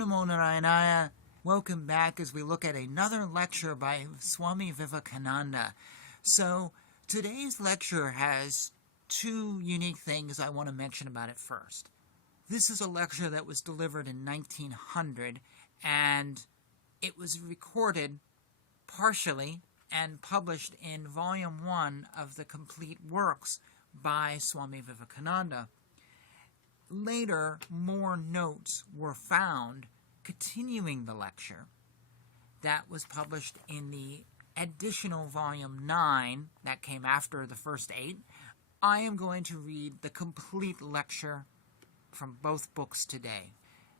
Namo Narayanaya. Welcome back as we look at another lecture by Swami Vivekananda. So, today's lecture has two unique things I want to mention about it first. This is a lecture that was delivered in 1900, and it was recorded partially and published in Volume 1 of the Complete Works by Swami Vivekananda. Later, more notes were found continuing the lecture that was published in the additional Volume 9 that came after the first 8. I am going to read the complete lecture from both books today.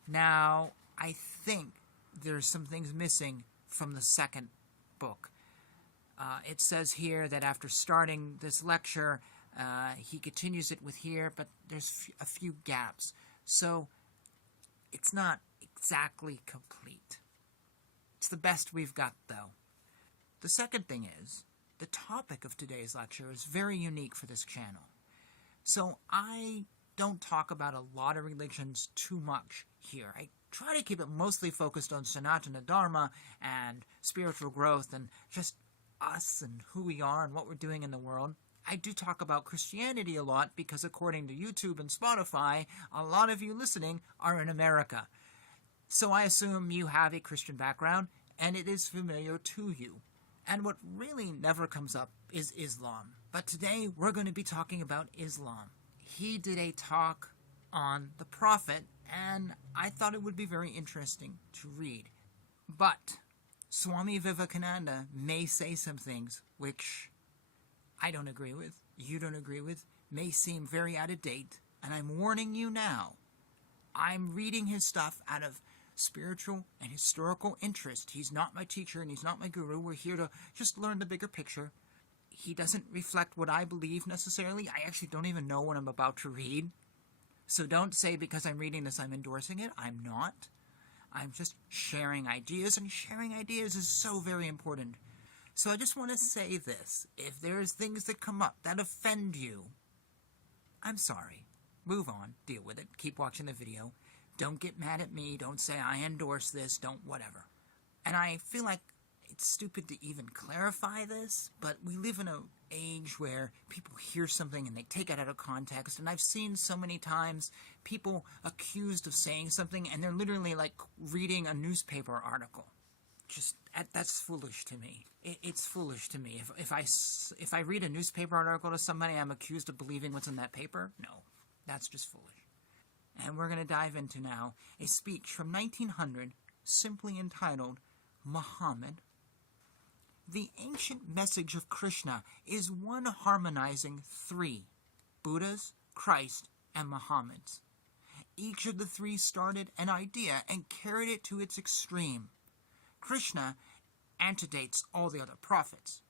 Now, I think there's some things missing from the second book. It says here that after starting this lecture, he continues it with here, but there's a few gaps. So, it's not exactly complete. It's the best we've got, though. The second thing is, the topic of today's lecture is very unique for this channel. So, I don't talk about a lot of religions too much here. I try to keep it mostly focused on Sanatana Dharma and spiritual growth and just us and who we are and what we're doing in the world. I do talk about Christianity a lot because according to YouTube and Spotify, a lot of you listening are in America. So I assume you have a Christian background and it is familiar to you. And what really never comes up is Islam. But today we're going to be talking about Islam. He did a talk on the Prophet and I thought it would be very interesting to read. But Swami Vivekananda may say some things which I don't agree with, you don't agree with, may seem very out of date, and I'm warning you now. I'm reading his stuff out of spiritual and historical interest. He's not my teacher and he's not my guru. We're here to just learn the bigger picture. He doesn't reflect what I believe necessarily. I actually don't even know what I'm about to read. So don't say because I'm reading this I'm endorsing it. I'm not. I'm just sharing ideas, and sharing ideas is so very important. So I just want to say this. If there's things that come up that offend you, I'm sorry. Move on. Deal with it. Keep watching the video. Don't get mad at me. Don't say I endorse this. Don't whatever. And I feel like it's stupid to even clarify this, but we live in an age where people hear something and they take it out of context, and I've seen so many times people accused of saying something and they're literally like reading a newspaper article. Just, that's foolish to me. It's foolish to me. If I read a newspaper article to somebody, I'm accused of believing what's in that paper? No, that's just foolish. And we're going to dive into now a speech from 1900, simply entitled, Muhammed. The ancient message of Krishna is one harmonizing three, Buddhas, Christ, and Muhammad's. Each of the three started an idea and carried it to its extreme. Krishna antedates all the other prophets.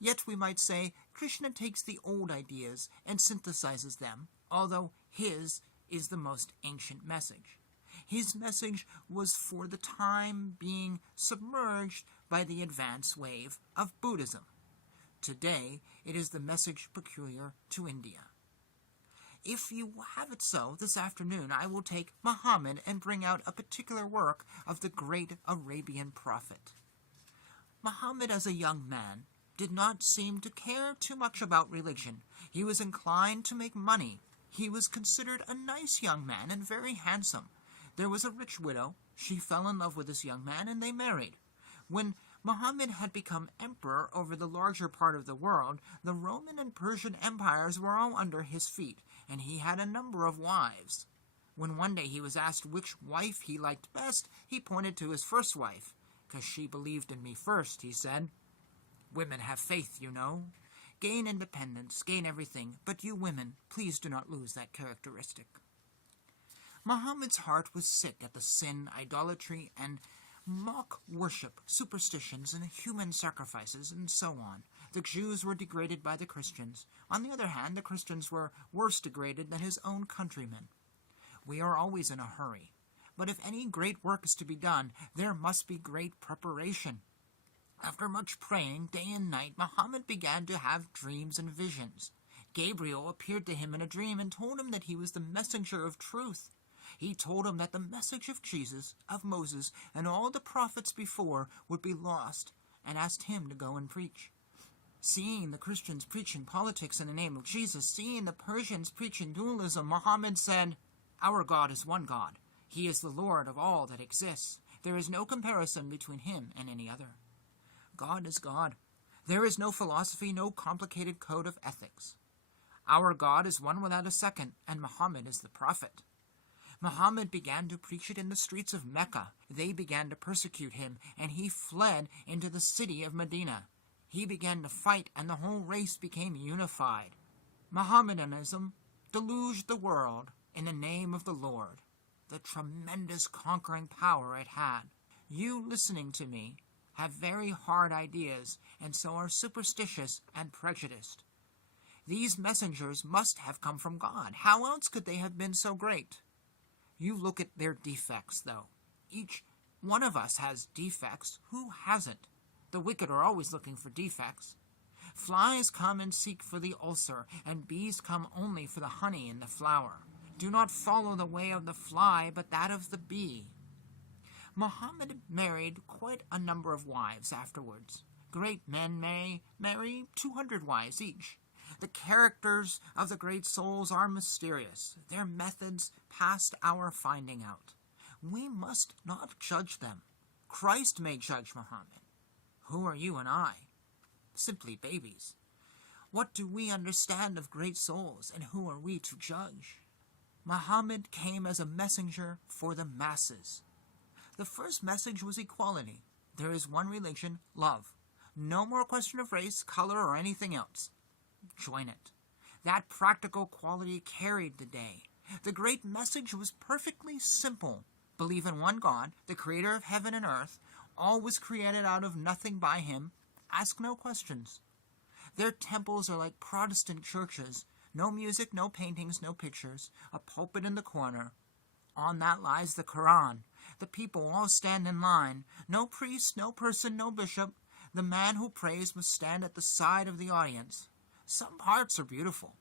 Yet we might say Krishna takes the old ideas and synthesizes them, although his is the most ancient message. His message was for the time being submerged by the advance wave of Buddhism. Today, it is the message peculiar to India. If you have it so, this afternoon I will take Muhammad and bring out a particular work of the great Arabian prophet. Muhammad, as a young man, did not seem to care too much about religion. He was inclined to make money. He was considered a nice young man and very handsome. There was a rich widow. She fell in love with this young man and they married. When Muhammad had become emperor over the larger part of the world, the Roman and Persian empires were all under his feet, and he had a number of wives. When one day he was asked which wife he liked best, he pointed to his first wife. "'Cause she believed in me first," he said. "Women have faith, you know. Gain independence, gain everything, but you women, please do not lose that characteristic." Muhammad's heart was sick at the sin, idolatry, and mock worship, superstitions, and human sacrifices, and so on. The Jews were degraded by the Christians. On the other hand, the Christians were worse degraded than his own countrymen. We are always in a hurry. But if any great work is to be done, there must be great preparation. After much praying, day and night, Muhammad began to have dreams and visions. Gabriel appeared to him in a dream and told him that he was the messenger of truth. He told him that the message of Jesus, of Moses, and all the prophets before would be lost, and asked him to go and preach. Seeing the Christians preaching politics in the name of Jesus, seeing the Persians preaching dualism, Muhammad said, "Our God is one God. He is the Lord of all that exists. There is no comparison between him and any other. God is God. There is no philosophy, no complicated code of ethics. Our God is one without a second, and Muhammad is the prophet." Muhammad began to preach it in the streets of Mecca. They began to persecute him, and he fled into the city of Medina. He began to fight, and the whole race became unified. Mohammedanism deluged the world in the name of the Lord, the tremendous conquering power it had. You listening to me have very hard ideas, and so are superstitious and prejudiced. These messengers must have come from God. How else could they have been so great? You look at their defects, though. Each one of us has defects. Who hasn't? The wicked are always looking for defects. Flies come and seek for the ulcer, and bees come only for the honey in the flower. Do not follow the way of the fly, but that of the bee. Muhammad married quite a number of wives afterwards. Great men may marry 200 wives each. The characters of the great souls are mysterious, their methods past our finding out. We must not judge them. Christ may judge Muhammad. Who are you and I? Simply babies. What do we understand of great souls, and who are we to judge? Muhammad came as a messenger for the masses. The first message was equality. There is one religion, love. No more question of race, color, or anything else. Join it. That practical quality carried the day. The great message was perfectly simple. Believe in one God, the creator of heaven and earth. All was created out of nothing by him. Ask no questions. Their temples are like Protestant churches. No music, no paintings, no pictures. A pulpit in the corner. On that lies the Quran. The people all stand in line. No priest, no person, no bishop. The man who prays must stand at the side of the audience. Some parts are beautiful.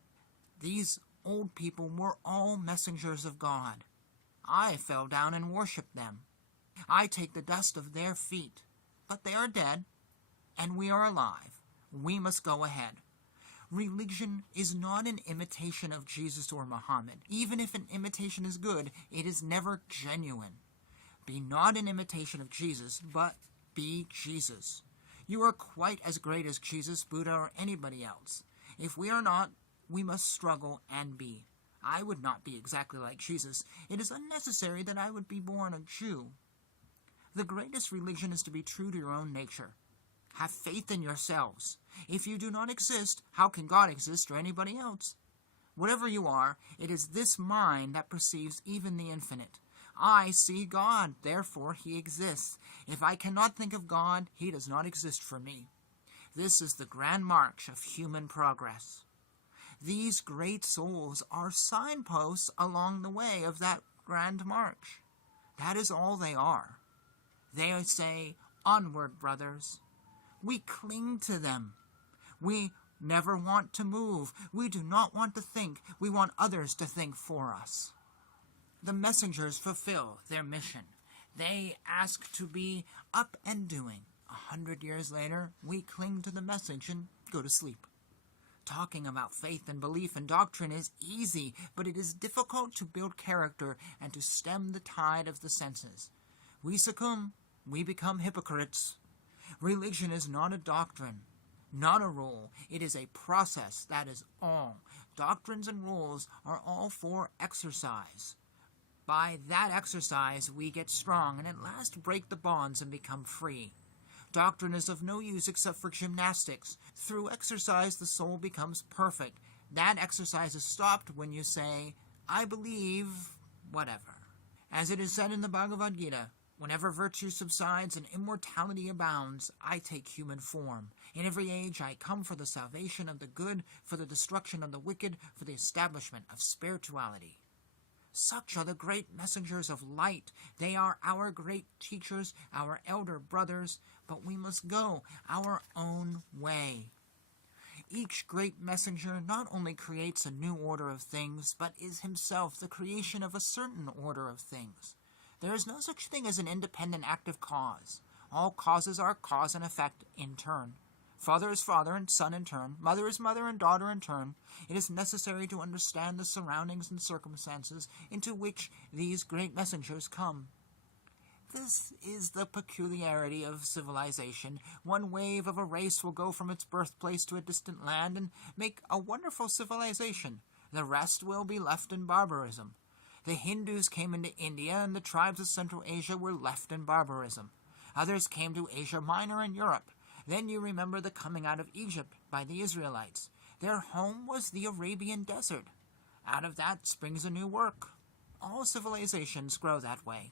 These old people were all messengers of God. I fell down and worshipped them. I take the dust of their feet. But they are dead, and we are alive. We must go ahead. Religion is not an imitation of Jesus or Muhammad. Even if an imitation is good, it is never genuine. Be not an imitation of Jesus, but be Jesus. You are quite as great as Jesus, Buddha, or anybody else. If we are not, we must struggle and be. I would not be exactly like Jesus. It is unnecessary that I would be born a Jew. The greatest religion is to be true to your own nature. Have faith in yourselves. If you do not exist, how can God exist or anybody else? Whatever you are, it is this mind that perceives even the infinite. I see God, therefore he exists. If I cannot think of God, he does not exist for me. This is the grand march of human progress. These great souls are signposts along the way of that grand march. That is all they are. They say, "Onward, brothers." We cling to them. We never want to move. We do not want to think. We want others to think for us. The messengers fulfill their mission. They ask to be up and doing. 100 years later, we cling to the message and go to sleep. Talking about faith and belief and doctrine is easy, but it is difficult to build character and to stem the tide of the senses. We succumb. We become hypocrites. Religion is not a doctrine, not a rule. It is a process, that is all. Doctrines and rules are all for exercise. By that exercise, we get strong and at last break the bonds and become free. Doctrine is of no use except for gymnastics. Through exercise, the soul becomes perfect. That exercise is stopped when you say, "I believe," whatever. As it is said in the Bhagavad Gita, whenever virtue subsides and immortality abounds, I take human form. In every age I come for the salvation of the good, for the destruction of the wicked, for the establishment of spirituality. Such are the great messengers of light. They are our great teachers, our elder brothers, but we must go our own way. Each great messenger not only creates a new order of things, but is himself the creation of a certain order of things. There is no such thing as an independent active cause. All causes are cause and effect in turn. Father is father and son in turn. Mother is mother and daughter in turn. It is necessary to understand the surroundings and circumstances into which these great messengers come. This is the peculiarity of civilization. One wave of a race will go from its birthplace to a distant land and make a wonderful civilization. The rest will be left in barbarism. The Hindus came into India, and the tribes of Central Asia were left in barbarism. Others came to Asia Minor and Europe. Then you remember the coming out of Egypt by the Israelites. Their home was the Arabian desert. Out of that springs a new work. All civilizations grow that way.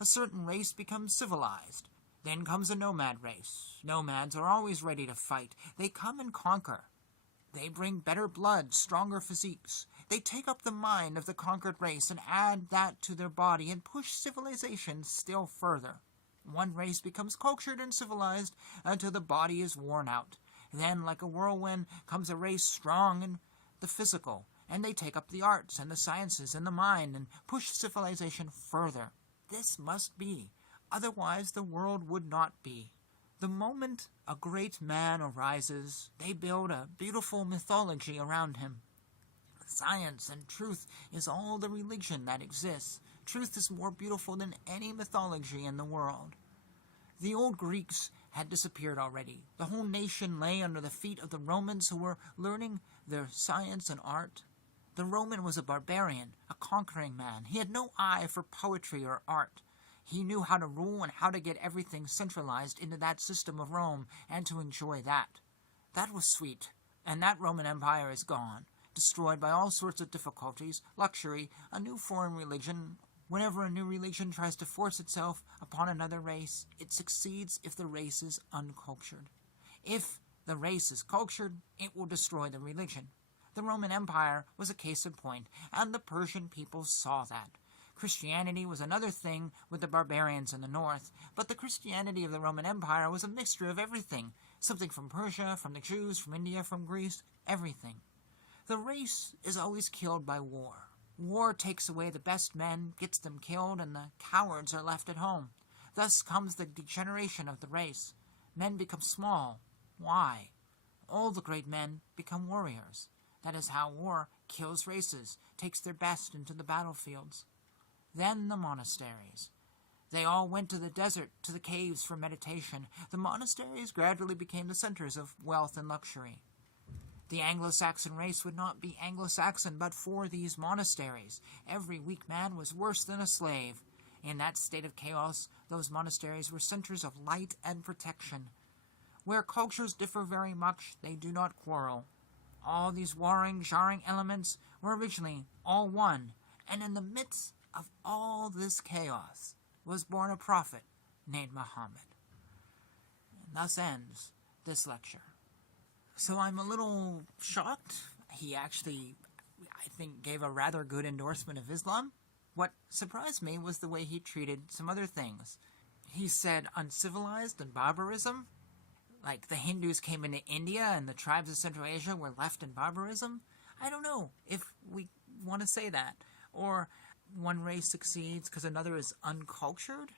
A certain race becomes civilized. Then comes a nomad race. Nomads are always ready to fight. They come and conquer. They bring better blood, stronger physiques. They take up the mind of the conquered race and add that to their body and push civilization still further. One race becomes cultured and civilized until the body is worn out. Then, like a whirlwind, comes a race strong in the physical, and they take up the arts and the sciences and the mind and push civilization further. This must be, otherwise the world would not be. The moment a great man arises, they build a beautiful mythology around him. Science and truth is all the religion that exists. Truth is more beautiful than any mythology in the world. The old Greeks had disappeared already. The whole nation lay under the feet of the Romans, who were learning their science and art. The Roman was a barbarian, a conquering man. He had no eye for poetry or art. He knew how to rule and how to get everything centralized into that system of Rome and to enjoy that. That was sweet, and that Roman Empire is gone, destroyed by all sorts of difficulties, luxury, a new foreign religion. Whenever a new religion tries to force itself upon another race, it succeeds if the race is uncultured. If the race is cultured, it will destroy the religion. The Roman Empire was a case in point, and the Persian people saw that. Christianity was another thing with the barbarians in the north, but the Christianity of the Roman Empire was a mixture of everything, something from Persia, from the Jews, from India, from Greece, everything. The race is always killed by war. War takes away the best men, gets them killed, and the cowards are left at home. Thus comes the degeneration of the race. Men become small. Why? All the great men become warriors. That is how war kills races, takes their best into the battlefields. Then the monasteries. They all went to the desert, to the caves for meditation. The monasteries gradually became the centers of wealth and luxury. The Anglo-Saxon race would not be Anglo-Saxon but for these monasteries. Every weak man was worse than a slave. In that state of chaos, those monasteries were centers of light and protection. Where cultures differ very much, they do not quarrel. All these warring, jarring elements were originally all one, and in the midst of all this chaos was born a prophet named Muhammed. And thus ends this lecture. So I'm a little shocked. He actually, I think, gave a rather good endorsement of Islam. What surprised me was the way he treated some other things. He said uncivilized and barbarism. Like the Hindus came into India and the tribes of Central Asia were left in barbarism. I don't know if we want to say that. Or one race succeeds because another is uncultured.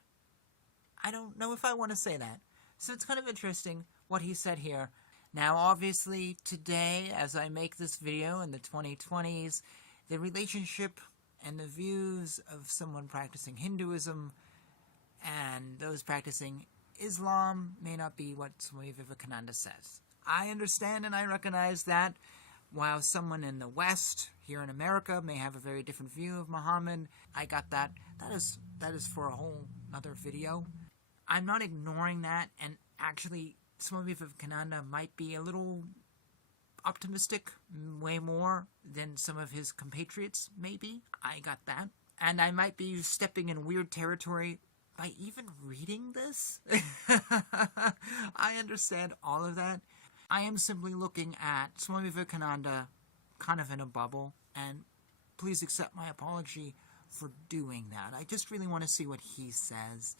I don't know if I want to say that. So it's kind of interesting what he said here. Now, obviously, today, as I make this video in the 2020s, the relationship and the views of someone practicing Hinduism and those practicing Islam may not be what Swami Vivekananda says. I understand and I recognize that while someone in the West, here in America, may have a very different view of Muhammad, I got that. That is for a whole other video. I'm not ignoring that, and actually, Swami Vivekananda might be a little optimistic, way more than some of his compatriots, maybe. I got that. And I might be stepping in weird territory by even reading this. I understand all of that. I am simply looking at Swami Vivekananda kind of in a bubble, and please accept my apology for doing that. I just really want to see what he says.